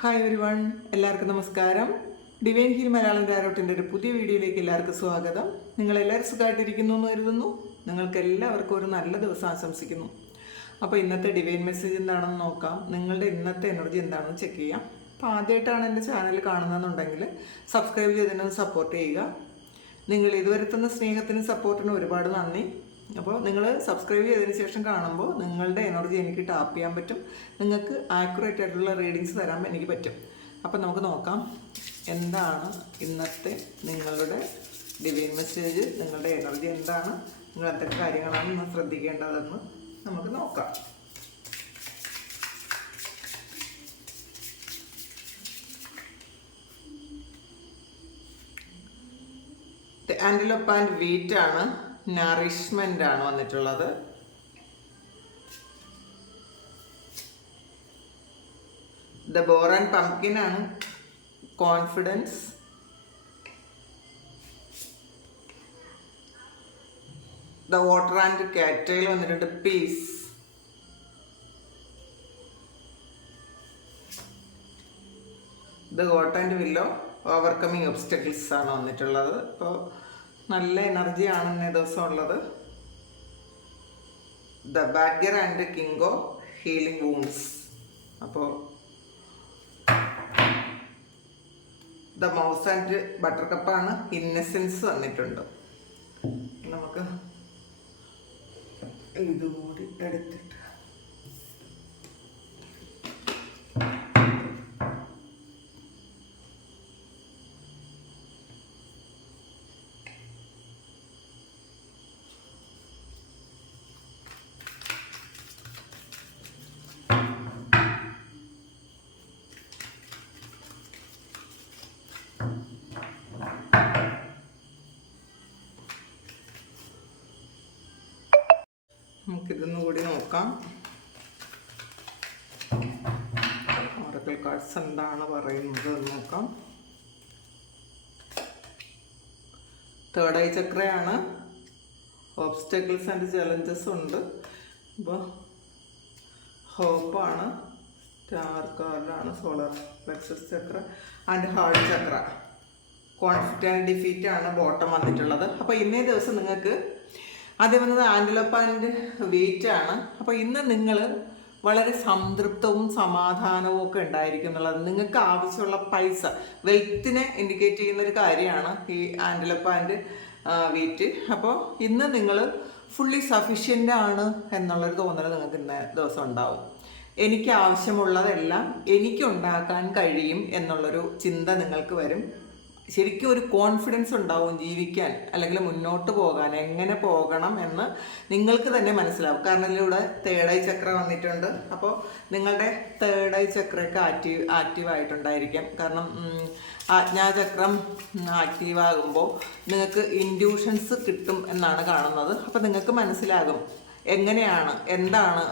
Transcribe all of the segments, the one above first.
Hi ഒരു one എല്ലാവർക്കും നമസ്കാരം. ഡിവൈൻ ഹിൽ മലയാളം ഡയറോട്ടിന്റെ ഒരു പുതിയ വീഡിയോയിലേക്ക് എല്ലാവർക്കും സ്വാഗതം. നിങ്ങൾ എല്ലാവരും സുഖമായിട്ടിരിക്കുന്നു എന്ന് കരുതുന്നു. നിങ്ങൾക്ക് എല്ലാവർക്കും ഒരു നല്ല ദിവസം ആശംസിക്കുന്നു. അപ്പോൾ ഇന്നത്തെ ഡിവൈൻ മെസ്സേജ് എന്താണെന്ന് നോക്കാം. നിങ്ങളുടെ ഇന്നത്തെ എനർജി എന്താണെന്ന് ചെക്ക് ചെയ്യാം. അപ്പോൾ ആദ്യമായിട്ടാണ് എന്റെ ചാനൽ കാണുന്നതെന്നുണ്ടെങ്കിൽ സബ്സ്ക്രൈബ് ചെയ്തതിനൊന്ന് സപ്പോർട്ട് ചെയ്യുക. നിങ്ങൾ ഇതുവരെ തന്ന സ്നേഹത്തിനും സപ്പോർട്ടിനും ഒരുപാട് നന്ദി. അപ്പോൾ നിങ്ങൾ സബ്സ്ക്രൈബ് ചെയ്തതിന് ശേഷം കാണുമ്പോൾ നിങ്ങളുടെ എനർജി എനിക്ക് ടാപ്പ് ചെയ്യാൻ പറ്റും. നിങ്ങൾക്ക് ആക്യുറേറ്റ് ആയിട്ടുള്ള റീഡിങ്സ് തരാൻ എനിക്ക് പറ്റും. അപ്പം നമുക്ക് നോക്കാം. എന്താണ് ഇന്നത്തെ നിങ്ങളുടെ ഡിവൈൻ മെസ്സേജ് നിങ്ങളുടെ എനർജി എന്താണ്? നിങ്ങൾ എന്തൊക്കെ കാര്യങ്ങളാണ് ഇന്ന് ശ്രദ്ധിക്കേണ്ടതെന്ന് നമുക്ക് നോക്കാം. ആന്റിലോപ്പ് ആൻഡ് വീറ്റ് ആണ് നറിഷ്മെന്റ് ആണ് വന്നിട്ടുള്ളത്. ദ ആൻഡ് പംകിൻ ആണ് കോൺഫിഡൻസ് ദ വാട്ടർ ആൻഡ് കാറ്റയിൽ വന്നിട്ടുണ്ട് peace the goat and willow overcoming obstacles ആണ് വന്നിട്ടുള്ളത്. അപ്പോൾ നല്ല എനർജിയാണ് ഇന്നേ ദിവസം ഉള്ളത് the bagger and കിങ്കോ healing wounds. അപ്പോൾ ദ മൗസ് ആൻഡ് ബട്ടർ കപ്പാണ് ഇന്നസെൻസ് വന്നിട്ടുണ്ട്. നമുക്ക് ഇതുകൂടി എടുത്തിട്ട് നമുക്കിതൊന്നും കൂടി നോക്കാം. ഓറക്കൽ കാർഡ്സ് എന്താണ് പറയുന്നത് നോക്കാം. തേർഡ് ഐ ചക്രയാണ്. ഓബ്സ്റ്റക്കിൾസ് ആൻഡ് ചലഞ്ചസ് ഉണ്ട്. അപ്പോൾ ഹോപ്പാണ് സ്റ്റാർ കാർഡാണ് solar plexus chakra and heart chakra. Confident and defeat ആണ് ബോട്ടം വന്നിട്ടുള്ളത്. അപ്പോൾ ഇന്നേ ദിവസം നിങ്ങൾക്ക് ആദ്യം വന്നത് ആൻഡലപ്പ് ആൻഡ് വെയിറ്റ് ആണ് അപ്പോൾ ഇന്ന് നിങ്ങൾ വളരെ സംതൃപ്തവും സമാധാനവും ഒക്കെ ഉണ്ടായിരിക്കും എന്നുള്ളത്. നിങ്ങൾക്ക് ആവശ്യമുള്ള പൈസ വെൽത്തിനെ ഇൻഡിക്കേറ്റ് ചെയ്യുന്ന ഒരു കാര്യമാണ് ഈ ആൻഡലപ്പ് ആൻഡ് വെയിറ്റ് അപ്പോൾ ഇന്ന് നിങ്ങൾ ഫുള്ളി സഫീഷ്യന്റ് ആണ് എന്നുള്ളൊരു തോന്നൽ നിങ്ങൾക്ക് ഇന്ന ദിവസം ഉണ്ടാവും. എനിക്ക് ആവശ്യമുള്ളതെല്ലാം എനിക്കുണ്ടാക്കാൻ കഴിയും എന്നുള്ളൊരു ചിന്ത നിങ്ങൾക്ക് വരും. ശരിക്കും ഒരു കോൺഫിഡൻസ് ഉണ്ടാവും ജീവിക്കാൻ അല്ലെങ്കിൽ മുന്നോട്ട് പോകാൻ എങ്ങനെ പോകണം എന്ന് നിങ്ങൾക്ക് തന്നെ മനസ്സിലാവും. കാരണം ഇതിലൂടെ തേർഡ് ഐ ചക്ര വന്നിട്ടുണ്ട്. അപ്പോൾ നിങ്ങളുടെ തേർഡ് ഐ ചക്രയൊക്കെ ആക്റ്റീവ് ആക്റ്റീവ് ആയിട്ടുണ്ടായിരിക്കാം. കാരണം ആജ്ഞാചക്രം ആക്റ്റീവ് ആകുമ്പോൾ നിങ്ങൾക്ക് ഇൻഡ്യൂഷൻസ് കിട്ടും എന്നാണ് കാണുന്നത്. അപ്പോൾ നിങ്ങൾക്ക് മനസ്സിലാകും. എങ്ങനെയാണ് എന്താണ്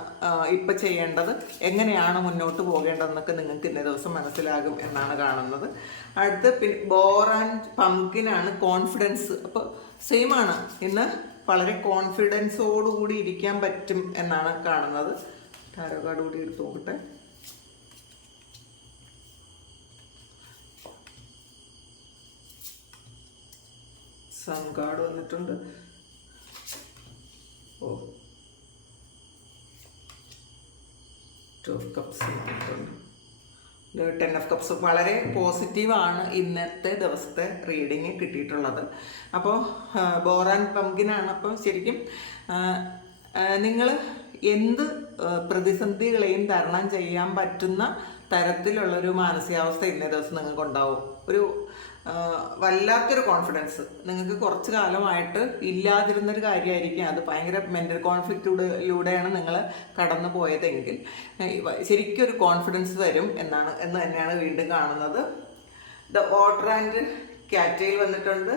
ഇപ്പം ചെയ്യേണ്ടത് എങ്ങനെയാണ് മുന്നോട്ട് പോകേണ്ടതെന്നൊക്കെ നിങ്ങൾക്ക് ഇന്നേ ദിവസം മനസ്സിലാകും എന്നാണ് കാണുന്നത്. അടുത്ത് പിന്നെ ബോർ ആൻഡ് പംകിനാണ് കോൺഫിഡൻസ്. അപ്പോൾ സെയിം ആണ് ഇന്ന് വളരെ കോൺഫിഡൻസോടുകൂടി ഇരിക്കാൻ പറ്റും എന്നാണ് കാണുന്നത്. ടാരോ കൂടി എടുത്ത് നോക്കട്ടെ. കാർഡ് വന്നിട്ടുണ്ട്. ഓ. ടു കപ്സ് വന്നിട്ടുണ്ട് ടെൻ ഓഫ് കപ്സ് വളരെ പോസിറ്റീവാണ് ഇന്നത്തെ ദിവസത്തെ റീഡിങ് കിട്ടിയിട്ടുള്ളത്. അപ്പോൾ ബോർ ആൻഡ് പംകിനാണ് അപ്പോൾ ശരിക്കും നിങ്ങൾ എന്ത് പ്രതിസന്ധികളെയും തരണം ചെയ്യാൻ പറ്റുന്ന തരത്തിലുള്ളൊരു മാനസികാവസ്ഥ ഇന്നേ ദിവസം നിങ്ങൾക്ക് ഉണ്ടാവും ഒരു വല്ലാത്തൊരു കോൺഫിഡൻസ് നിങ്ങൾക്ക് കുറച്ച് കാലമായിട്ട് ഇല്ലാതിരുന്നൊരു കാര്യമായിരിക്കും. അത് ഭയങ്കര മെന്റൽ കോൺഫ്ലിക്റ്റിലൂടെയാണ് നിങ്ങൾ കടന്നു പോയതെങ്കിൽ ശരിക്കും ഒരു കോൺഫിഡൻസ് തരും എന്നാണ് എന്ന് തന്നെയാണ് വീണ്ടും കാണുന്നത്. ദ വാട്ടർ ആൻഡ് കാറ്റയിൽ വന്നിട്ടുണ്ട്.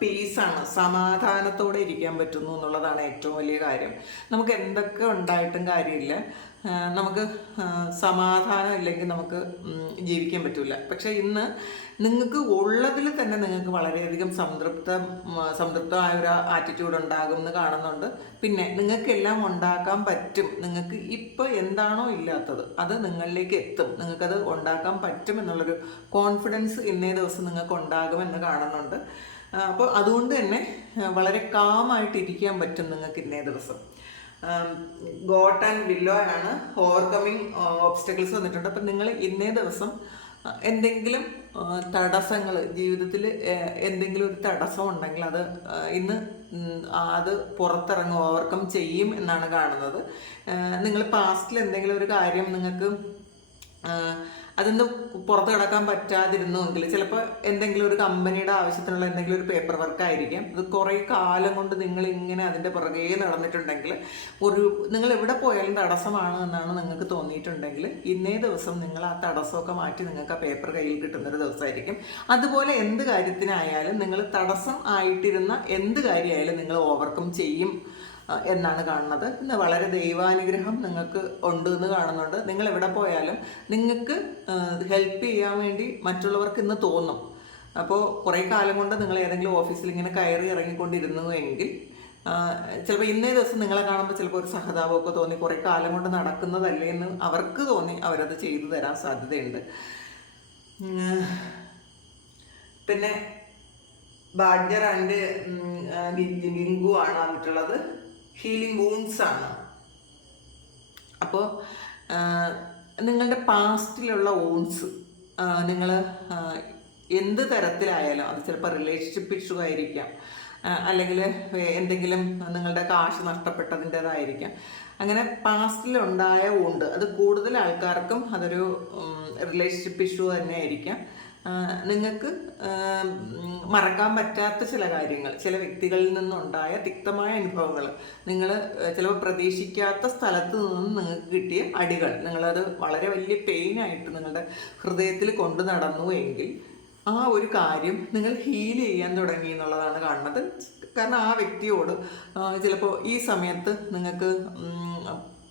പീസാണ് സമാധാനത്തോടെ ഇരിക്കാൻ പറ്റുന്നു എന്നുള്ളതാണ് ഏറ്റവും വലിയ കാര്യം. നമുക്ക് എന്തൊക്കെ ഉണ്ടായിട്ടും കാര്യമില്ല. നമുക്ക് സമാധാനം ഇല്ലെങ്കിൽ നമുക്ക് ജീവിക്കാൻ പറ്റില്ല പക്ഷേ ഇന്ന് നിങ്ങൾക്ക് ഉള്ളതിൽ തന്നെ നിങ്ങൾക്ക് വളരെയധികം സംതൃപ്ത സംതൃപ്തമായ ഒരു ആറ്റിറ്റ്യൂഡ് ഉണ്ടാകും എന്ന് കാണുന്നുണ്ട്. പിന്നെ നിങ്ങൾക്കെല്ലാം ഉണ്ടാക്കാൻ പറ്റും. നിങ്ങൾക്ക് ഇപ്പോൾ എന്താണോ ഇല്ലാത്തത് അത് നിങ്ങളിലേക്ക് എത്തും. നിങ്ങൾക്കത് ഉണ്ടാക്കാൻ പറ്റും എന്നുള്ളൊരു കോൺഫിഡൻസ് ഇന്നേ ദിവസം നിങ്ങൾക്ക് ഉണ്ടാകുമെന്ന് കാണുന്നുണ്ട്. അപ്പോൾ അതുകൊണ്ട് തന്നെ വളരെ കാമായിട്ട് ഇരിക്കാൻ പറ്റും നിങ്ങൾക്ക് ഇന്നേ ദിവസം. ഗോട്ട് ആൻഡ് വില്ലോ ആണ് ഓവർകമ്മിങ് ഓബ്സ്റ്റക്കിൾസ് വന്നിട്ടുണ്ട്. അപ്പം നിങ്ങൾ ഇന്നേ ദിവസം എന്തെങ്കിലും തടസ്സങ്ങൾ ജീവിതത്തിൽ എന്തെങ്കിലും ഒരു തടസ്സം ഉണ്ടെങ്കിൽ അത് ഇന്ന് അത് പുറത്തിറങ്ങും ഓവർകം ചെയ്യും എന്നാണ് കാണുന്നത്. നിങ്ങൾ പാസ്റ്റിൽ എന്തെങ്കിലും ഒരു കാര്യം നിങ്ങൾക്ക് അതിന്ന് പുറത്ത് കിടക്കാൻ പറ്റാതിരുന്നുവെങ്കിൽ ചിലപ്പോൾ എന്തെങ്കിലും ഒരു കമ്പനിയുടെ ആവശ്യത്തിനുള്ള എന്തെങ്കിലും ഒരു പേപ്പർ വർക്ക് ആയിരിക്കും. അത് കുറേ കാലം കൊണ്ട് നിങ്ങൾ ഇങ്ങനെ അതിന്റെ പുറകെ നടന്നിട്ടുണ്ടെങ്കിൽ ഒരു നിങ്ങൾ എവിടെ പോയാലും തടസ്സമാണ് എന്നാണ് നിങ്ങൾക്ക് തോന്നിയിട്ടുണ്ടെങ്കിൽ ഇന്നേ ദിവസം നിങ്ങൾ ആ തടസ്സമൊക്കെ മാറ്റി നിങ്ങൾക്ക് ആ പേപ്പർ കയ്യിൽ കിട്ടുന്നൊരു ദിവസമായിരിക്കും. അതുപോലെ എന്ത് കാര്യത്തിനായാലും നിങ്ങൾ തടസ്സം ആയിട്ടിരുന്ന എന്ത് കാര്യമായാലും നിങ്ങൾ ഓവർകം ചെയ്യും. എന്നാണ് കാണുന്നത്. ഇന്ന് വളരെ ദൈവാനുഗ്രഹം നിങ്ങൾക്ക് ഉണ്ട് എന്ന് കാണുന്നുണ്ട്. നിങ്ങൾ എവിടെ പോയാലും നിങ്ങൾക്ക് ഹെൽപ്പ് ചെയ്യാൻ വേണ്ടി മറ്റുള്ളവർക്ക് ഇന്ന് തോന്നും. അപ്പോൾ കുറേ കാലം കൊണ്ട് നിങ്ങൾ ഏതെങ്കിലും ഓഫീസിൽ ഇങ്ങനെ കയറി ഇറങ്ങിക്കൊണ്ടിരുന്നു എങ്കിൽ ചിലപ്പോൾ ഇന്നേ ദിവസം നിങ്ങളെ കാണുമ്പോൾ ചിലപ്പോൾ ഒരു സഹതാപമൊക്കെ തോന്നി. കുറേ കാലം കൊണ്ട് നടക്കുന്നതല്ലേ എന്ന് അവർക്ക് തോന്നി അവരത് ചെയ്തു തരാൻ സാധ്യതയുണ്ട്. പിന്നെ ബാഡ്ജർ ആൻഡ് ഗിങ്കു ആണ് വന്നിട്ടുള്ളത്. ഹീലിംഗ് വൂൺസ് ആണ്. അപ്പോൾ നിങ്ങളുടെ പാസ്റ്റിലുള്ള വൂൺസ് നിങ്ങൾ എന്ത് തരത്തിലായാലും അത് ചിലപ്പോൾ റിലേഷൻഷിപ്പ് ഇഷ്യൂ ആയിരിക്കാം. അല്ലെങ്കിൽ എന്തെങ്കിലും നിങ്ങളുടെ കാശ് നഷ്ടപ്പെട്ടതിന്റെതായിരിക്കാം അങ്ങനെ പാസ്റ്റിലുണ്ടായ ഉണ്ട് അത് കൂടുതൽ ആൾക്കാർക്കും അതൊരു റിലേഷൻഷിപ്പ് ഇഷ്യൂ തന്നെ ആയിരിക്കാം നിങ്ങൾക്ക് മറക്കാൻ പറ്റാത്ത ചില കാര്യങ്ങൾ ചില വ്യക്തികളിൽ നിന്നുണ്ടായ തിക്തമായ അനുഭവങ്ങൾ. നിങ്ങൾ ചിലപ്പോൾ പ്രതീക്ഷിക്കാത്ത സ്ഥലത്ത് നിന്നും നിങ്ങൾക്ക് കിട്ടിയ അടികൾ. നിങ്ങളത് വളരെ വലിയ പെയിനായിട്ട് നിങ്ങളുടെ ഹൃദയത്തിൽ കൊണ്ടു നടന്നു എങ്കിൽ ആ ഒരു കാര്യം നിങ്ങൾ ഹീൽ ചെയ്യാൻ തുടങ്ങി എന്നുള്ളതാണ് കാണുന്നത്. കാരണം ആ വ്യക്തിയോട് ചിലപ്പോൾ ഈ സമയത്ത് നിങ്ങൾക്ക്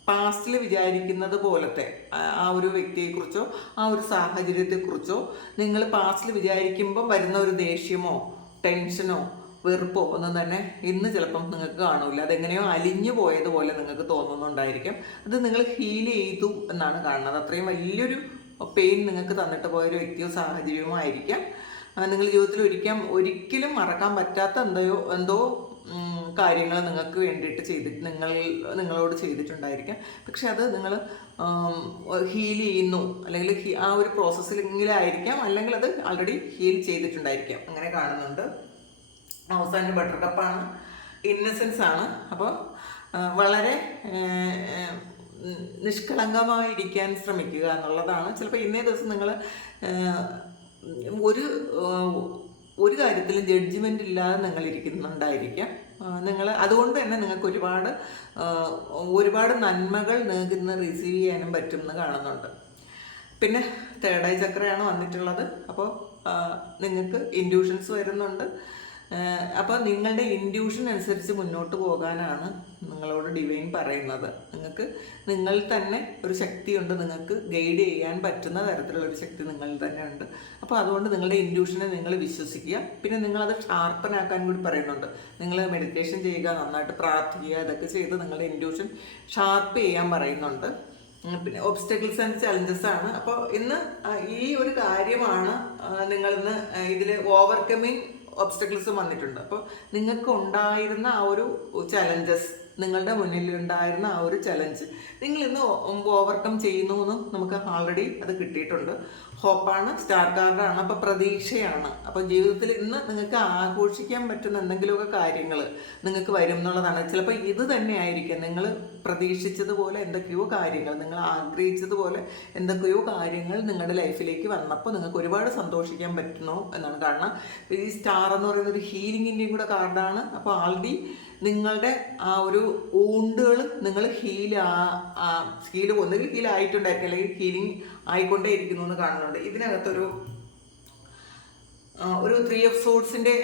പാസ്റ്റിൽ വിചാരിക്കുന്നത് പോലത്തെ ആ- ഒരു വ്യക്തിയെക്കുറിച്ചോ ആ ഒരു സാഹചര്യത്തെക്കുറിച്ചോ നിങ്ങൾ പാസ്റ്റിൽ വിചാരിക്കുമ്പം വരുന്ന ഒരു ദേഷ്യമോ ടെൻഷനോ വെറുപ്പോ ഒന്നും തന്നെ ഇന്ന് ചിലപ്പം നിങ്ങൾക്ക് കാണൂല. അതെങ്ങനെയോ അലിഞ്ഞു പോയതുപോലെ നിങ്ങൾക്ക് തോന്നുന്നുണ്ടായിരിക്കും. അത് നിങ്ങൾ ഹീൽ ചെയ്തു എന്നാണ് കാണുന്നത്. അത്രയും വലിയൊരു പെയിൻ നിങ്ങൾക്ക് തന്നിട്ട് പോയൊരു വ്യക്തിയോ സാഹചര്യമോ ആയിരിക്കാം. നിങ്ങൾ ജീവിതത്തിൽ ഒരിക്കലും ഒരിക്കലും മറക്കാൻ പറ്റാത്ത എന്തോ എന്തോ കാര്യങ്ങൾ നിങ്ങൾക്ക് വേണ്ടിയിട്ട് ചെയ്തിട്ട് നിങ്ങൾ നിങ്ങളോട് ചെയ്തിട്ടുണ്ടായിരിക്കാം. പക്ഷെ അത് നിങ്ങൾ ഹീൽ ചെയ്യുന്നു. അല്ലെങ്കിൽ ആ ഒരു പ്രോസസ്സിലെങ്കിലായിരിക്കാം അല്ലെങ്കിൽ അത് ആൾറെഡി ഹീൽ ചെയ്തിട്ടുണ്ടായിരിക്കാം. അങ്ങനെ കാണുന്നുണ്ട്. അവസാനം ബട്ടർ കപ്പാണ് ഇന്നസെൻസ് ആണ്. അപ്പോൾ വളരെ നിഷ്കളങ്കമായിരിക്കാൻ ശ്രമിക്കുക എന്നുള്ളതാണ്. ചിലപ്പോൾ ഇന്നേ ദിവസം നിങ്ങൾ ഒരു ഒരു കാര്യത്തിലും ജഡ്ജ്മെന്റ് ഇല്ലാതെ നിങ്ങൾ ഇരിക്കുന്നുണ്ടായിരിക്കാം നിങ്ങൾ അതുകൊണ്ട് തന്നെ നിങ്ങൾക്ക് ഒരുപാട് ഒരുപാട് നന്മകൾ നിങ്ങൾക്ക് ഇന്ന് റിസീവ് ചെയ്യാനും പറ്റും എന്ന് കാണുന്നുണ്ട്. പിന്നെ തേർഡ് ഐ ചക്രയാണ് വന്നിട്ടുള്ളത്. അപ്പോൾ നിങ്ങൾക്ക് ഇൻഡ്യൂഷൻസ് വരുന്നുണ്ട്. അപ്പോൾ നിങ്ങളുടെ ഇൻഡ്യൂഷൻ അനുസരിച്ച് മുന്നോട്ട് പോകാനാണ് നിങ്ങളോട് ഡിവൈൻ പറയുന്നത്. നിങ്ങൾക്ക് നിങ്ങൾ തന്നെ ഒരു ശക്തിയുണ്ട്. നിങ്ങൾക്ക് ഗൈഡ് ചെയ്യാൻ പറ്റുന്ന തരത്തിലുള്ള ഒരു ശക്തി നിങ്ങൾ തന്നെ ഉണ്ട്. അപ്പോൾ അതുകൊണ്ട് നിങ്ങളുടെ ഇൻഡ്യൂഷനെ നിങ്ങൾ വിശ്വസിക്കുക. പിന്നെ നിങ്ങളത് ഷാർപ്പനാക്കാൻ കൂടി പറയുന്നുണ്ട്. നിങ്ങൾ മെഡിറ്റേഷൻ ചെയ്യുക നന്നായിട്ട് പ്രാർത്ഥിക്കുക ഇതൊക്കെ ചെയ്ത് നിങ്ങളുടെ ഇൻഡ്യൂഷൻ ഷാർപ്പ് ചെയ്യാൻ പറയുന്നുണ്ട്. പിന്നെ ഒബ്സ്റ്റക്കിൾസ് ആൻഡ് ചലഞ്ചസ് ആണ്. അപ്പോൾ ഇന്ന് ഈ ഒരു കാര്യമാണ് നിങ്ങളിന്ന് ഇതിൽ ഓവർകമ്മിങ് ഒബ്സ്റ്റക്കിൾസ് വന്നിട്ടുണ്ട്. അപ്പോൾ നിങ്ങൾക്ക് ഉണ്ടായിരുന്ന ആ ഒരു ചലഞ്ചസ് നിങ്ങളുടെ മുന്നിൽ ഉണ്ടായിരുന്ന ആ ഒരു ചലഞ്ച് നിങ്ങൾ ഇന്ന് ഓവർകം ചെയ്യുന്നു എന്ന് നമുക്ക് ഓൾറെഡി അത് കിട്ടിയിട്ടുണ്ട്. ഹോപ്പാണ് സ്റ്റാർ കാർഡാണ് അപ്പോൾ പ്രതീക്ഷയാണ്. അപ്പോൾ ജീവിതത്തിൽ ഇന്ന് നിങ്ങൾക്ക് ആഘോഷിക്കാൻ പറ്റുന്ന എന്തെങ്കിലുമൊക്കെ കാര്യങ്ങൾ നിങ്ങൾക്ക് വരും എന്നുള്ളതാണ്. ചിലപ്പോൾ ഇത് തന്നെ നിങ്ങൾ പ്രതീക്ഷിച്ചതുപോലെ എന്തൊക്കെയോ കാര്യങ്ങൾ നിങ്ങൾ ആഗ്രഹിച്ചതുപോലെ എന്തൊക്കെയോ കാര്യങ്ങൾ നിങ്ങളുടെ ലൈഫിലേക്ക് വന്നപ്പോൾ നിങ്ങൾക്ക് ഒരുപാട് സന്തോഷിക്കാൻ പറ്റുന്നു എന്നാണ് കാരണം ഈ സ്റ്റാർ എന്ന് പറയുന്ന ഒരു ഹീലിങ്ങിന്റെയും കൂടെ കാർഡാണ് അപ്പോൾ ആൾറെഡി നിങ്ങളുടെ ആ ഒരു ഊണ്ടുകൾ നിങ്ങൾ ഹീൽ ഹീൽ ഒന്നുകിൽ ഹീൽ ആയിട്ടുണ്ടായിരിക്കും അല്ലെങ്കിൽ ഹീലിംഗ് ആയിക്കൊണ്ടേ ഇരിക്കുന്നു എന്ന് കാണുന്നുണ്ട്. ഇതിനകത്തൊരു ഒരു ത്രീ ഓഫ് സോഡ്സിന്റെ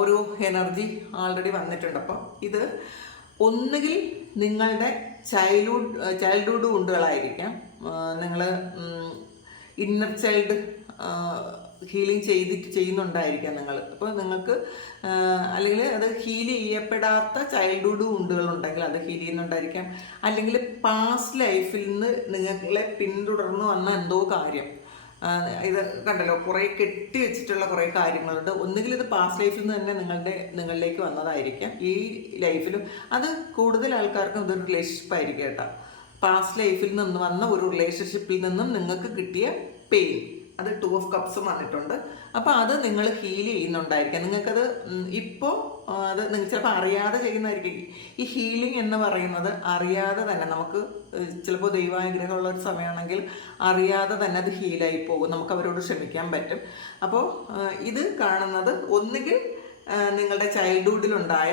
ഒരു എനർജി ആൾറെഡി വന്നിട്ടുണ്ട്. അപ്പം ഇത് ഒന്നുകിൽ നിങ്ങളുടെ ചൈൽഡ്ഹുഡ് ചൈൽഡ്ഹുഡ് ഉണ്ടുകളായിരിക്കാം നിങ്ങൾ ഇന്നർ ചൈൽഡ് ഹീലിംഗ് ചെയ്തിട്ട് ചെയ്യുന്നുണ്ടായിരിക്കാം നിങ്ങൾ. അപ്പോൾ നിങ്ങൾക്ക് അല്ലെങ്കിൽ അത് ഹീൽ ചെയ്യപ്പെടാത്ത ചൈൽഡ്ഹുഡ് ഉണ്ടെങ്കിൽ അത് ഹീൽ ചെയ്യുന്നുണ്ടായിരിക്കാം. അല്ലെങ്കിൽ പാസ്റ്റ് ലൈഫിൽ നിന്ന് നിങ്ങളെ പിന്തുടർന്ന് വന്ന എന്തോ കാര്യം. ഇത് കണ്ടല്ലോ കുറേ കെട്ടി വെച്ചിട്ടുള്ള കുറേ കാര്യങ്ങളുണ്ട്. ഒന്നുകിൽ ഇത് പാസ്റ്റ് ലൈഫിൽ നിന്ന് തന്നെ നിങ്ങളുടെ നിങ്ങളിലേക്ക് വന്നതായിരിക്കാം. ഈ ലൈഫിലും അത് കൂടുതൽ ആൾക്കാർക്കും ഇതൊരു റിലേഷൻഷിപ്പ് ആയിരിക്കും കേട്ടോ. പാസ്റ്റ് ലൈഫിൽ നിന്ന് വന്ന ഒരു റിലേഷൻഷിപ്പിൽ നിന്നും നിങ്ങൾക്ക് കിട്ടിയ പെയിൻ അത് ടു ഓഫ് കപ്സും വന്നിട്ടുണ്ട്. അപ്പോൾ അത് നിങ്ങൾ ഹീൽ ചെയ്യുന്നുണ്ടായിരിക്കാം. നിങ്ങൾക്കത് ഇപ്പോൾ അത് നിങ്ങൾ ചിലപ്പോൾ അറിയാതെ ചെയ്യുന്നതായിരിക്കും. ഈ ഹീലിംഗ് എന്ന് പറയുന്നത് അറിയാതെ തന്നെ നമുക്ക് ചിലപ്പോൾ ദൈവാനുഗ്രഹമുള്ള ഒരു സമയമാണെങ്കിൽ അറിയാതെ തന്നെ അത് ഹീലായി പോകും. നമുക്ക് അവരോട് ക്ഷമിക്കാൻ പറ്റും. അപ്പോൾ ഇത് കാണുന്നത് ഒന്നുകിൽ നിങ്ങളുടെ ചൈൽഡ്ഹുഡിലുണ്ടായ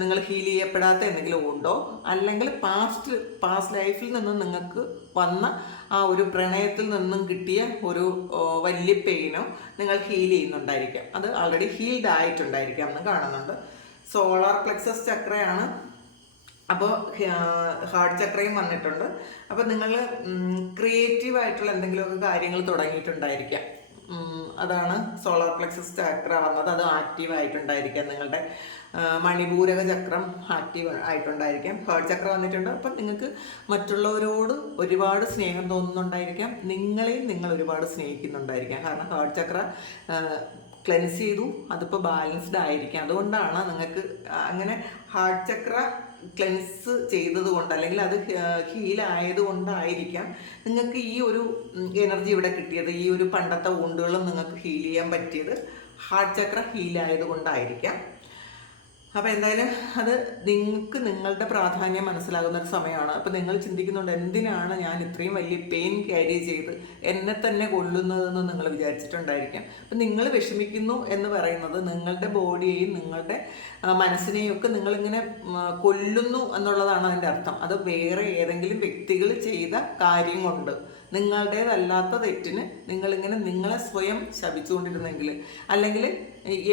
നിങ്ങൾ ഹീൽ ചെയ്യപ്പെടാത്ത എന്തെങ്കിലും ഉണ്ടോ? അല്ലെങ്കിൽ പാസ്റ്റ് പാസ്റ്റ് ലൈഫിൽ നിന്ന് നിങ്ങൾക്ക് വന്ന ആ ഒരു പ്രണയത്തിൽ നിന്നും കിട്ടിയ ഒരു വലിയ പെയിനോ നിങ്ങൾ ഹീൽ ചെയ്യുന്നുണ്ടായിരിക്കാം. അത് ആൾറെഡി ഹീൽഡ് ആയിട്ടുണ്ടായിരിക്കാം എന്ന് കാണുന്നുണ്ട്. സോളാർ പ്ലെക്സസ് ചക്രയാണ്. അപ്പോൾ ഹാർട്ട് ചക്രയും വന്നിട്ടുണ്ട്. അപ്പോൾ നിങ്ങൾ ക്രിയേറ്റീവ് ആയിട്ടുള്ള എന്തെങ്കിലുമൊക്കെ കാര്യങ്ങൾ തുടങ്ങിയിട്ടുണ്ടായിരിക്കാം. അതാണ് സോളാർ പ്ലെക്സസ് ചക്ര ആവുന്നത്. അത് ആക്റ്റീവ് ആയിട്ടുണ്ടായിരിക്കാം. നിങ്ങളുടെ മണിപൂരക ചക്രം ആക്റ്റീവ് ആയിട്ടുണ്ടായിരിക്കാം. ഹാർട്ട് ചക്രം വന്നിട്ടുണ്ട്. അപ്പം നിങ്ങൾക്ക് മറ്റുള്ളവരോട് ഒരുപാട് സ്നേഹം തോന്നുന്നുണ്ടായിരിക്കാം. നിങ്ങളെയും നിങ്ങൾ ഒരുപാട് സ്നേഹിക്കുന്നുണ്ടായിരിക്കാം. കാരണം ഹാർട്ട് ചക്ര ക്ലെൻസ് ചെയ്തു. അതിപ്പോൾ ബാലൻസ്ഡ് ആയിരിക്കാം. അതുകൊണ്ടാണ് നിങ്ങൾക്ക് അങ്ങനെ ഹാർട്ട് ചക്ര ക്ലെൻസ് ചെയ്തത് കൊണ്ട് അല്ലെങ്കിൽ അത് ഹീലായത് കൊണ്ടായിരിക്കാം നിങ്ങൾക്ക് ഈ ഒരു എനർജി ഇവിടെ കിട്ടിയത് ഈ ഒരു പണ്ടത്തെ വുണ്ടുകളും നിങ്ങൾക്ക് ഹീൽ ചെയ്യാൻ പറ്റിയത്. ഹാർട്ട് ചക്ര ഹീലായത് കൊണ്ടായിരിക്കാം അപ്പോൾ എന്തായാലും അത് നിങ്ങൾക്ക് നിങ്ങളുടെ പ്രാധാന്യം മനസ്സിലാകുന്ന ഒരു സമയമാണ്. അപ്പോൾ നിങ്ങൾ ചിന്തിക്കുന്നുണ്ട് എന്തിനാണ് ഞാൻ ഇത്രയും വലിയ പെയിൻ ക്യാരി ചെയ്ത് എന്നെ തന്നെ കൊല്ലുന്നതെന്ന് നിങ്ങൾ വിചാരിച്ചിട്ടുണ്ടായിരിക്കാം. അപ്പം നിങ്ങൾ വിഷമിക്കുന്നു എന്ന് പറയുന്നത് നിങ്ങളുടെ ബോഡിയെയും നിങ്ങളുടെ മനസ്സിനെയും ഒക്കെ നിങ്ങളിങ്ങനെ കൊല്ലുന്നു എന്നുള്ളതാണ് അതിന്റെ അർത്ഥം. അത് വേറെ ഏതെങ്കിലും വ്യക്തികൾ ചെയ്ത കാര്യം കൊണ്ട് നിങ്ങളുടേതല്ലാത്ത തെറ്റിന് നിങ്ങളിങ്ങനെ നിങ്ങളെ സ്വയം ശപിച്ചുകൊണ്ടിരുന്നെങ്കിൽ അല്ലെങ്കിൽ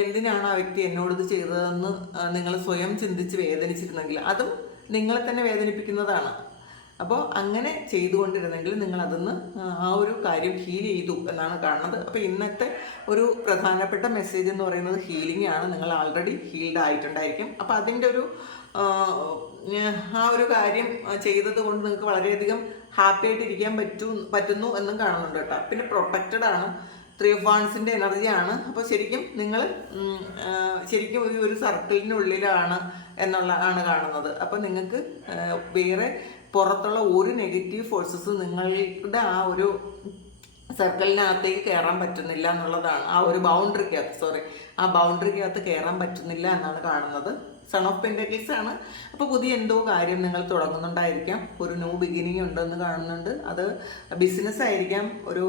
എന്തിനാണ് ആ വ്യക്തി എന്നോട് ഇത് ചെയ്തതെന്ന് നിങ്ങൾ സ്വയം ചിന്തിച്ച് വേദനിച്ചിരുന്നെങ്കിൽ അതും നിങ്ങളെ തന്നെ വേദനിപ്പിക്കുന്നതാണ്. അപ്പോൾ അങ്ങനെ ചെയ്തുകൊണ്ടിരുന്നെങ്കിൽ നിങ്ങൾ അതിന്ന് ആ ഒരു കാര്യം ഹീൽ ചെയ്തു എന്നാണ് കാണുന്നത്. അപ്പോൾ ഇന്നത്തെ ഒരു പ്രധാനപ്പെട്ട മെസ്സേജ് എന്ന് പറയുന്നത് ഹീലിംഗ് ആണ്. നിങ്ങൾ ആൾറെഡി ഹീൽഡ് ആയിട്ടുണ്ടായിരിക്കും. അപ്പോൾ അതിന്റെ ഒരു ആ, ഒരു കാര്യം ചെയ്തത് കൊണ്ട് നിങ്ങൾക്ക് വളരെയധികം ഹാപ്പി ആയിട്ട് ഇരിക്കാൻ പറ്റൂ പറ്റുന്നു എന്നും കാണുന്നുണ്ട് കേട്ടോ. പിന്നെ പ്രൊട്ടക്റ്റഡ് ആണ്. ത്രീ ഓഫ് വാൺസിന്റെ എനർജിയാണ് അപ്പോൾ ശരിക്കും നിങ്ങൾ ശരിക്കും ഈ ഒരു സർക്കിളിനുള്ളിലാണ് എന്നുള്ള ആണ് കാണുന്നത്. അപ്പോൾ നിങ്ങൾക്ക് വേറെ പുറത്തുള്ള ഒരു നെഗറ്റീവ് ഫോഴ്സസ് നിങ്ങളുടെ ആ ഒരു സർക്കിളിനകത്തേക്ക് കയറാൻ പറ്റുന്നില്ല എന്നുള്ളതാണ്. ആ ഒരു ബൗണ്ടറിക്കകത്ത് സോറി ആ ബൗണ്ടറിക്കകത്ത് കയറാൻ പറ്റുന്നില്ല എന്നാണ് കാണുന്നത്. സൺ ഓഫ് പെന്റക്കിൾസ് ആണ്. അപ്പോൾ പുതിയ എന്തോ കാര്യം നിങ്ങൾ തുടങ്ങുന്നുണ്ടായിരിക്കാം. ഒരു ന്യൂ ബിഗിനിങ് ഉണ്ടെന്ന് കാണുന്നുണ്ട്. അത് ബിസിനസ് ആയിരിക്കാം. ഒരു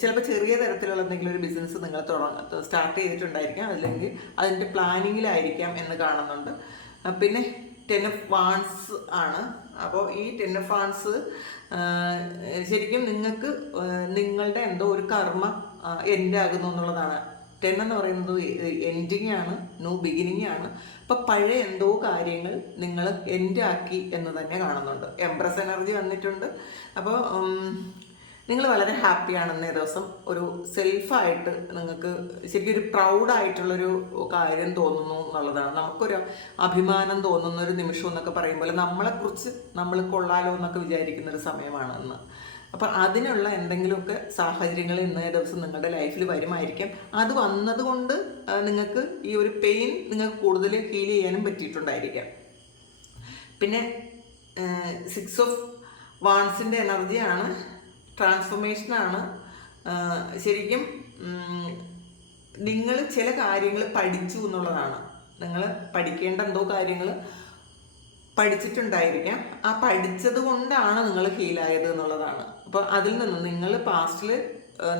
ചിലപ്പോൾ ചെറിയ തരത്തിലുള്ള എന്തെങ്കിലും ഒരു ബിസിനസ് നിങ്ങൾ തുടങ്ങ സ്റ്റാർട്ട് ചെയ്തിട്ടുണ്ടായിരിക്കാം. അല്ലെങ്കിൽ അതിന്റെ പ്ലാനിങ്ങിലായിരിക്കാം എന്ന് കാണുന്നുണ്ട്. പിന്നെ ടെൻ ഓഫ് വാൺസ് ആണ്. അപ്പോൾ ഈ ടെൻ ഓഫ് വാൺസ് ശരിക്കും നിങ്ങൾക്ക് നിങ്ങളുടെ എന്തോ ഒരു കർമ്മ എന്റെ ആകുന്നു എന്നുള്ളതാണ്. ടെൻ എന്ന് പറയുന്നത് എൻഡിങ് ആണ് ന്യൂ ബിഗിനിങ് ആണ്. അപ്പോൾ പഴയ എന്തോ കാര്യങ്ങൾ നിങ്ങൾ എൻഡ് ആക്കി എന്ന് തന്നെ കാണുന്നുണ്ട്. എംപ്രസ് എനർജി വന്നിട്ടുണ്ട്. അപ്പോൾ നിങ്ങൾ വളരെ ഹാപ്പിയാണ് ഇന്നേ ദിവസം ഒരു സെൽഫായിട്ട് നിങ്ങൾക്ക് ശരിക്കും ഒരു പ്രൗഡായിട്ടുള്ളൊരു കാര്യം തോന്നുന്നു എന്നുള്ളതാണ്. നമുക്കൊരു അഭിമാനം തോന്നുന്ന ഒരു നിമിഷം എന്നൊക്കെ പറയുമ്പോൾ നമ്മളെക്കുറിച്ച് നമ്മൾ കൊള്ളാലോ എന്നൊക്കെ വിചാരിക്കുന്ന ഒരു സമയമാണ് ഇന്ന് അപ്പം അതിനുള്ള എന്തെങ്കിലുമൊക്കെ സാഹചര്യങ്ങൾ ഇന്ന ദിവസം നിങ്ങളുടെ ലൈഫിൽ വരുമായിരിക്കാം. അത് വന്നതുകൊണ്ട് നിങ്ങൾക്ക് ഈ ഒരു പെയിൻ നിങ്ങൾക്ക് കൂടുതൽ ഹീൽ ചെയ്യാനും പറ്റിയിട്ടുണ്ടായിരിക്കാം. പിന്നെ സിക്സ് ഓഫ് വാൺസിന്റെ എനർജിയാണ് ട്രാൻസ്ഫോർമേഷനാണ് ശരിക്കും നിങ്ങൾ ചില കാര്യങ്ങൾ പഠിച്ചു എന്നുള്ളതാണ്. നിങ്ങൾ പഠിക്കേണ്ട എന്തോ കാര്യങ്ങൾ പഠിച്ചിട്ടുണ്ടായിരിക്കാം. ആ പഠിച്ചത് കൊണ്ടാണ് നിങ്ങൾ ഫീലായത് എന്നുള്ളതാണ്. അപ്പോൾ അതിൽ നിന്ന് നിങ്ങൾ പാസ്റ്റിൽ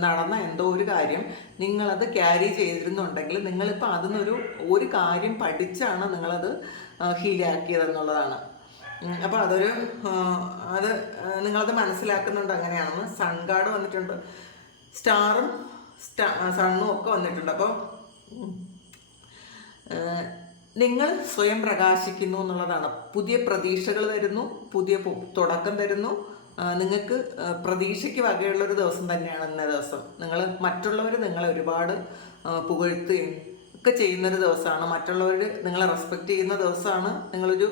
നടന്ന എന്തോ ഒരു കാര്യം നിങ്ങളത് ക്യാരി ചെയ്തിരുന്നുണ്ടെങ്കിൽ നിങ്ങളിപ്പോൾ അതിനൊരു ഒരു കാര്യം പഠിച്ചാണ് നിങ്ങളത് ഹീലാക്കിയതെന്നുള്ളതാണ് അപ്പോൾ അതൊരു അത് നിങ്ങളത് മനസ്സിലാക്കുന്നുണ്ട് അങ്ങനെയാണെന്ന്. സൺ കാർഡ് വന്നിട്ടുണ്ട്. സ്റ്റാറും സ്റ്റാ സണ്ണും ഒക്കെ വന്നിട്ടുണ്ട്. അപ്പോൾ നിങ്ങൾ സ്വയം പ്രകാശിക്കുന്നു എന്നുള്ളതാണ്. പുതിയ പ്രതീക്ഷകൾ തരുന്നു പുതിയ തുടക്കം തരുന്നു നിങ്ങൾക്ക് പ്രതീക്ഷയ്ക്ക് വകയുള്ളൊരു ദിവസം തന്നെയാണ് ഇന്നേ ദിവസം. നിങ്ങൾ മറ്റുള്ളവർ നിങ്ങളെ ഒരുപാട് പുകഴ്ത്തുകയും ഒക്കെ ചെയ്യുന്നൊരു ദിവസമാണ്. മറ്റുള്ളവർ നിങ്ങളെ റെസ്പെക്റ്റ് ചെയ്യുന്ന ദിവസമാണ്. നിങ്ങളൊരു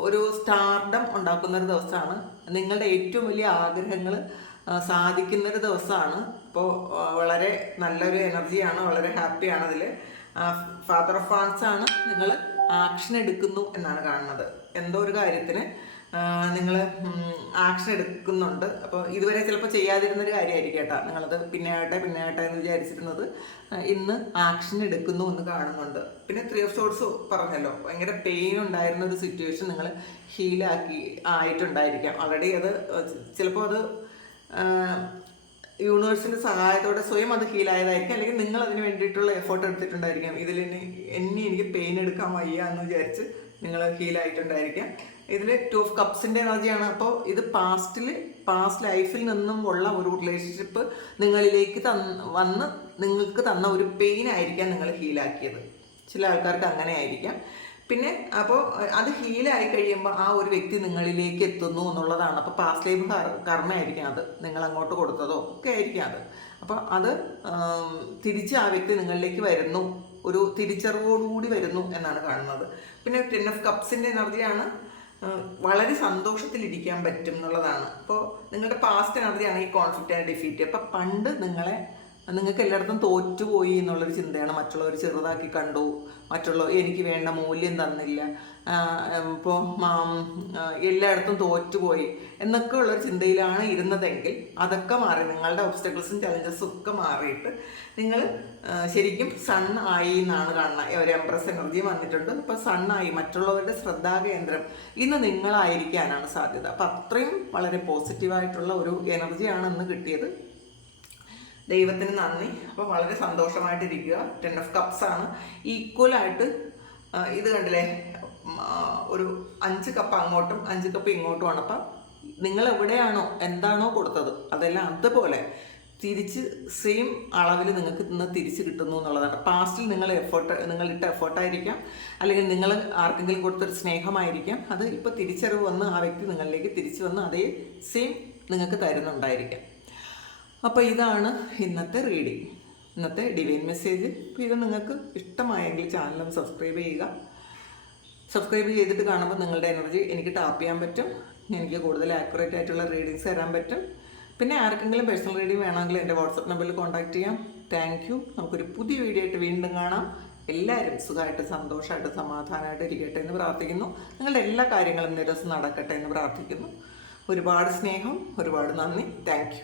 ഒരു സ്റ്റാർഡം ഉണ്ടാക്കുന്നൊരു ദിവസമാണ്. നിങ്ങളുടെ ഏറ്റവും വലിയ ആഗ്രഹങ്ങൾ സാധിക്കുന്നൊരു ദിവസമാണ്. അപ്പോൾ വളരെ നല്ലൊരു എനർജിയാണ് വളരെ ഹാപ്പിയാണ് അതിൽ ഫാദർ ഓഫ് ആർട്സ് ആണ് നിങ്ങൾ ആക്ഷൻ എടുക്കുന്നു എന്നാണ് കാണുന്നത്. എന്തോ ഒരു കാര്യത്തിന് നിങ്ങൾ ആക്ഷൻ എടുക്കുന്നുണ്ട്. അപ്പോൾ ഇതുവരെ ചിലപ്പോൾ ചെയ്യാതിരുന്നൊരു കാര്യമായിരിക്കും കേട്ടോ. നിങ്ങളത് പിന്നെ ആട്ടെ പിന്നെ ആട്ടെ എന്ന് വിചാരിച്ചിരുന്നത്. ഇന്ന് ആക്ഷൻ എടുക്കുന്നു എന്ന് കാണുന്നുണ്ട്. പിന്നെ ത്രീ ഓഫ് സോഡ്സ് പറഞ്ഞല്ലോ. ഭയങ്കര പെയിൻ ഉണ്ടായിരുന്ന ഒരു സിറ്റുവേഷൻ നിങ്ങൾ ഹീലാക്കി ആയിട്ടുണ്ടായിരിക്കാം. ഓൾറെഡി അത് ചിലപ്പോൾ അത് യൂണിവേഴ്സിന്റെ സഹായത്തോടെ സ്വയം അത് ഹീൽ ഹീലായതായിരിക്കും അല്ലെങ്കിൽ നിങ്ങൾ അതിന് വേണ്ടിയിട്ടുള്ള എഫേർട്ട് എടുത്തിട്ടുണ്ടായിരിക്കാം. ഇതിൽ എന്നെ എനിക്ക് പെയിൻ എടുക്കാൻ വയ്യ എന്ന് വിചാരിച്ച് നിങ്ങൾ ഹീൽ ഹീലായിട്ടുണ്ടായിരിക്കാം ഇതിൽ ടു ഓഫ് കപ്സിന്റെ എനർജിയാണ്. അപ്പോൾ ഇത് പാസ്റ്റിൽ പാസ്റ്റ് ലൈഫിൽ നിന്നും ഉള്ള ഒരു റിലേഷൻഷിപ്പ് നിങ്ങളിലേക്ക് തന്ന് വന്ന് നിങ്ങൾക്ക് തന്ന ഒരു പെയിൻ ആയിരിക്കാം നിങ്ങൾ ഹീലാക്കിയത് ചില ആൾക്കാർക്ക് അങ്ങനെ ആയിരിക്കാം. പിന്നെ അപ്പോൾ അത് ഹീലായി കഴിയുമ്പോൾ ആ ഒരു വ്യക്തി നിങ്ങളിലേക്ക് എത്തുന്നു എന്നുള്ളതാണ്. അപ്പോൾ പാസ്റ്റ് ലൈഫ് കർമ്മയായിരിക്കും അത്. നിങ്ങൾ അങ്ങോട്ട് കൊടുത്തതോ ഒക്കെ ആയിരിക്കും അത്. അപ്പോൾ അത് തിരിച്ച് ആ വ്യക്തി നിങ്ങളിലേക്ക് വരുന്നു. ഒരു തിരിച്ചറിവോടുകൂടി വരുന്നു എന്നാണ് കാണുന്നത്. പിന്നെ ടെൻ ഓഫ് കപ്സിന്റെ എനർജിയാണ് വളരെ സന്തോഷത്തിലിരിക്കാൻ പറ്റും എന്നുള്ളതാണ്. അപ്പോൾ നിങ്ങളുടെ പാസ്റ്റ് എനർജിയാണ് ഈ കോൺഫ്ലിക്റ്റ് ആൻഡ് ഡിഫീറ്റ് അപ്പോൾ പണ്ട് നിങ്ങളെ നിങ്ങൾക്ക് എല്ലായിടത്തും തോറ്റുപോയി എന്നുള്ളൊരു ചിന്തയാണ്. മറ്റുള്ളവർ ചെറുതാക്കി കണ്ടു. മറ്റുള്ള എനിക്ക് വേണ്ട മൂല്യം തന്നില്ല. ഇപ്പോൾ എല്ലായിടത്തും തോറ്റുപോയി എന്നൊക്കെ ഉള്ളൊരു ചിന്തയിലാണ് ഇരുന്നതെങ്കിൽ അതൊക്കെ മാറി. നിങ്ങളുടെ ഒബ്സ്റ്റക്കിൾസും ചലഞ്ചസും ഒക്കെ മാറിയിട്ട് നിങ്ങൾ ശരിക്കും സൺ ആയി എന്നാണ് കാണുന്നത്. ഒരു എംപ്രസ് എനർജി വന്നിട്ടുണ്ട്. അപ്പോൾ സണ്ണായി മറ്റുള്ളവരുടെ ശ്രദ്ധാകേന്ദ്രം ഇന്ന് നിങ്ങളായിരിക്കാനാണ് സാധ്യത. അപ്പം അത്രയും വളരെ പോസിറ്റീവായിട്ടുള്ള ഒരു എനർജിയാണ് ഇന്ന് കിട്ടിയത്. ദൈവത്തിന് നന്ദി. അപ്പോൾ വളരെ സന്തോഷമായിട്ടിരിക്കുക. ടെൻ ഓഫ് കപ്സ് ആണ്. ഈക്വലായിട്ട് ഇത് കണ്ടില്ലേ? ഒരു അഞ്ച് കപ്പ് അങ്ങോട്ടും അഞ്ച് കപ്പ് ഇങ്ങോട്ടുമാണ് അപ്പം നിങ്ങൾ എവിടെയാണോ എന്താണോ കൊടുത്തത് അതെല്ലാം അതുപോലെ തിരിച്ച് സെയിം അളവിൽ നിങ്ങൾക്ക് ഇന്ന് തിരിച്ച് കിട്ടുന്നു എന്നുള്ളതാണ്. പാസ്റ്റിൽ നിങ്ങൾ എഫേർട്ട് നിങ്ങൾ ഇട്ട എഫേർട്ടായിരിക്കാം അല്ലെങ്കിൽ നിങ്ങൾ ആർക്കെങ്കിലും കൊടുത്തൊരു സ്നേഹമായിരിക്കാം. അത് ഇപ്പോൾ തിരിച്ചറിവ് വന്ന് ആ വ്യക്തി നിങ്ങളിലേക്ക് തിരിച്ചു വന്ന് അതേ സെയിം നിങ്ങൾക്ക് തരുന്നുണ്ടായിരിക്കാം. അപ്പോൾ ഇതാണ് ഇന്നത്തെ റീഡിങ് ഇന്നത്തെ ഡിവൈൻ മെസ്സേജ് അപ്പോൾ ഇത് നിങ്ങൾക്ക് ഇഷ്ടമായെങ്കിൽ ചാനലും സബ്സ്ക്രൈബ് ചെയ്യുക. സബ്സ്ക്രൈബ് ചെയ്തിട്ട് കാണുമ്പോൾ നിങ്ങളുടെ എനർജി എനിക്ക് ടാപ്പ് ചെയ്യാൻ പറ്റും. എനിക്ക് കൂടുതൽ ആക്യുറേറ്റ് ആയിട്ടുള്ള റീഡിങ്സ് തരാൻ പറ്റും. പിന്നെ ആർക്കെങ്കിലും പേഴ്സണൽ റീഡിങ് വേണമെങ്കിൽ എന്റെ വാട്സപ്പ് നമ്പറിൽ കോൺടാക്ട് ചെയ്യാം. താങ്ക് യു നമുക്കൊരു പുതിയ വീഡിയോ ആയിട്ട് വീണ്ടും കാണാം. എല്ലാവരും സുഖമായിട്ട് സന്തോഷമായിട്ട് സമാധാനമായിട്ട് ഇരിക്കട്ടെ എന്ന് പ്രാർത്ഥിക്കുന്നു. നിങ്ങളുടെ എല്ലാ കാര്യങ്ങളും നിരസ് നടക്കട്ടെ എന്ന് പ്രാർത്ഥിക്കുന്നു. ഒരുപാട് സ്നേഹം ഒരുപാട് നന്ദി. താങ്ക്